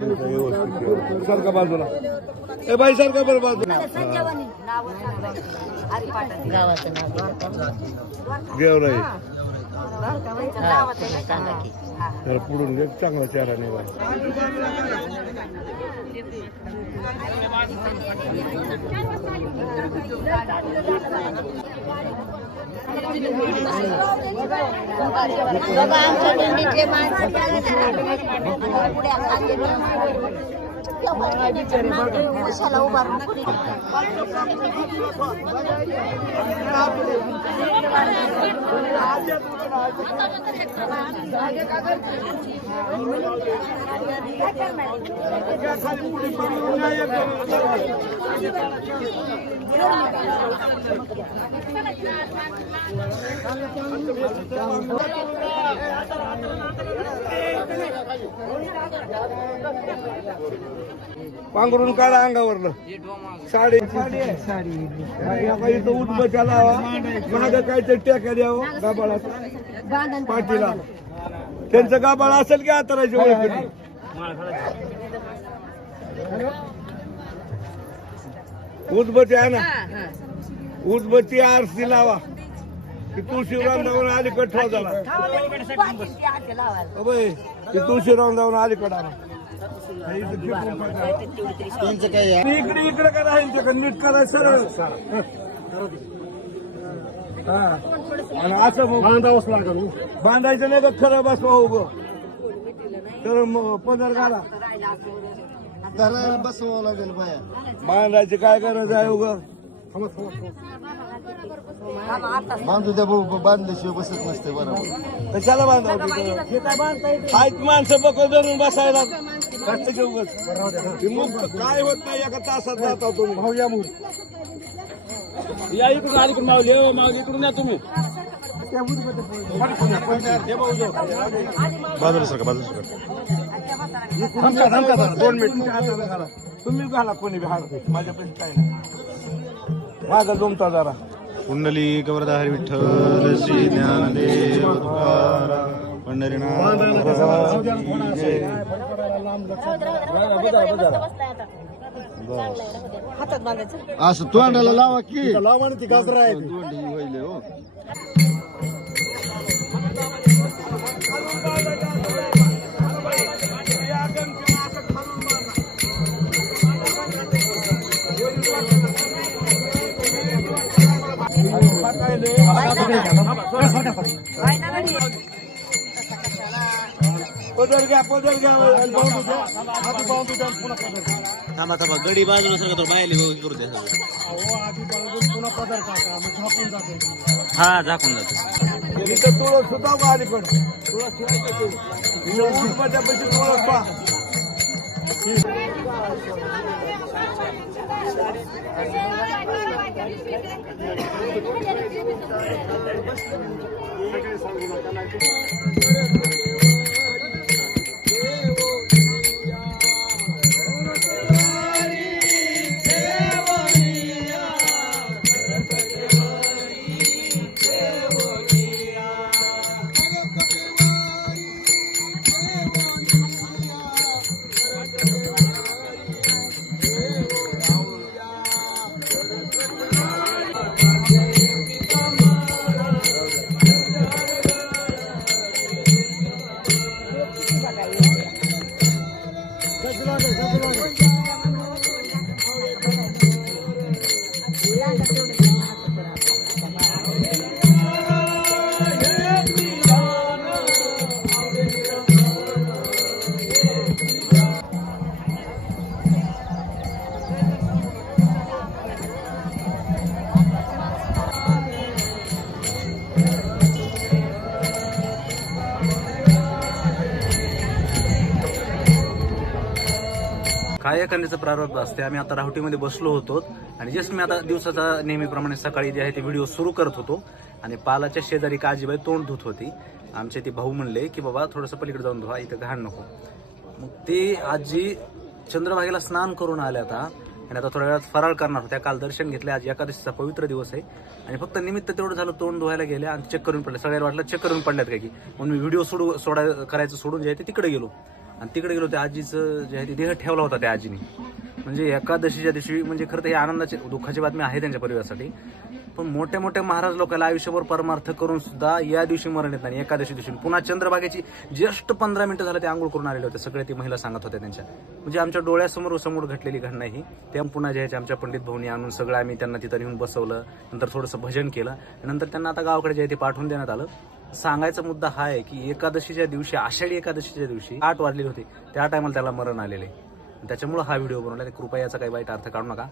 सारखा बाजूला ए बाई सारखा बरं बाजूला गावाचं नाव गेवराई सांगा की तर पुढून घे चांगला चेहरा निघा बाबा आमच्या दिंडीतले माणसं कशाला उभारून पांघरून काढा अंगावरलं साडी इथं उठबच्या लावा माग काहीतरी टेका द्यावं गाबाळा पाठीला त्यांचं गाबाळ असेल की आतराची ओळख उदबत्ती आहे ना उदबत्ती आरसी लावा की तुळशीराम जाऊन अलीकड ठेवा झाला तुळशीराम जाऊन अलीकड आला इकडे इकडे करा नीट करा सरळ हा आणि असं बांधावंच लागेल बांधायचं नाही तर खरं बसवा उभं तर पदर घाला बसवावं लागेल बाया बांधायची काय गरज आहे उगं बांधू द्या भाऊ बांधल्याशिवाय बसत नसते बरोबर कशाला बांधावं आहेत माणसं बघ धरून बसायला काय होत नाही एका तासात जाता तुम्ही भाऊ या मूळ या इकडून अलीकडून मावली मावली इकडून या तुम्ही बाजूला सर बाजूला सर 2 मिनिट तुम्ही घाला कोणी बी हार माझ्यापाशी काय नाही माझा जमता जरा कुंडली गवरदा हरी विठ्ठल श्री ज्ञानदेव पंढरीनाथ असं तोंडाला लावा की लावा ती गाजरा आहे होईल हो पदर घ्या थांबा थांबा गडी बाजूला सगळं तो बायले करू द्या पुन्हा पदर टाका मग झाकून जाते हा झाकून जातो इथं तुळस सुद्धा का अलीकड तुळस पैसे तुळस पा काय एखाद्याचं प्रारब्ध असते. आम्ही आता राहुटीमध्ये बसलो होतो आणि जस्ट मी आता दिवसाचा नेहमीप्रमाणे सकाळी जे आहे ते व्हिडिओ सुरू करत होतो आणि पालाच्या शेजारी एक आजीबाई तोंड धुत होती. आमचे ते भाऊ म्हणले की बाबा थोडंसं पलीकडे जाऊन धुवा, इथं घाण नको. मग ते आजी चंद्रभागेला स्नान करून आल्या आता आणि आता थोड्या वेळात फराळ करणार होत्या. काल दर्शन घेतले, आज एकादशीचा पवित्र दिवस आहे आणि फक्त निमित्त तेवढं झालं तोंड धुवायला गेले आणि चेक करून पडले. सगळ्यांना वाटलं चेक करून पडल्यात काय की, म्हणून मी व्हिडिओ करायचं सोडून जे आहे ते तिकडे गेलो. आणि तिकडे गेलो त्या आजीचं जे आहे ते देह ठेवला होता त्या आजीने. म्हणजे एकादशीच्या दिवशी म्हणजे खरं तर हे आनंदाची दुःखाची बातमी आहे त्यांच्या परिवारासाठी. पण मोठ्या मोठ्या महाराज लोकांना आयुष्यभर परमार्थ करून सुद्धा या दिवशी मरण येत नाही, एकादशी दिवशी. पुन्हा चंद्रभागेची जस्ट 15 मिनिटं झालं ते आंघोळ करून आलेले होते सगळे, ती महिला सांगत होत्या त्यांच्या. म्हणजे आमच्या डोळ्यासमोर घडलेली घटना ही. ते पुन्हा जे आमच्या पंडित भाऊनी आणून सगळं आम्ही त्यांना तिथं नेऊन बसवलं, नंतर थोडंसं भजन केलं, नंतर त्यांना आता गावाकडे जे आहे ते पाठवून देण्यात आलं. सांगायचा मुद्दा हा आहे की एकादशीच्या दिवशी, आषाढी एकादशीच्या दिवशी 8 वाजलेले होते, त्या टायमाला त्याला मरण आलेले. त्याच्यामुळे हा व्हिडिओ बनवला. कृपया याचा काही वाईट अर्थ काढू नका.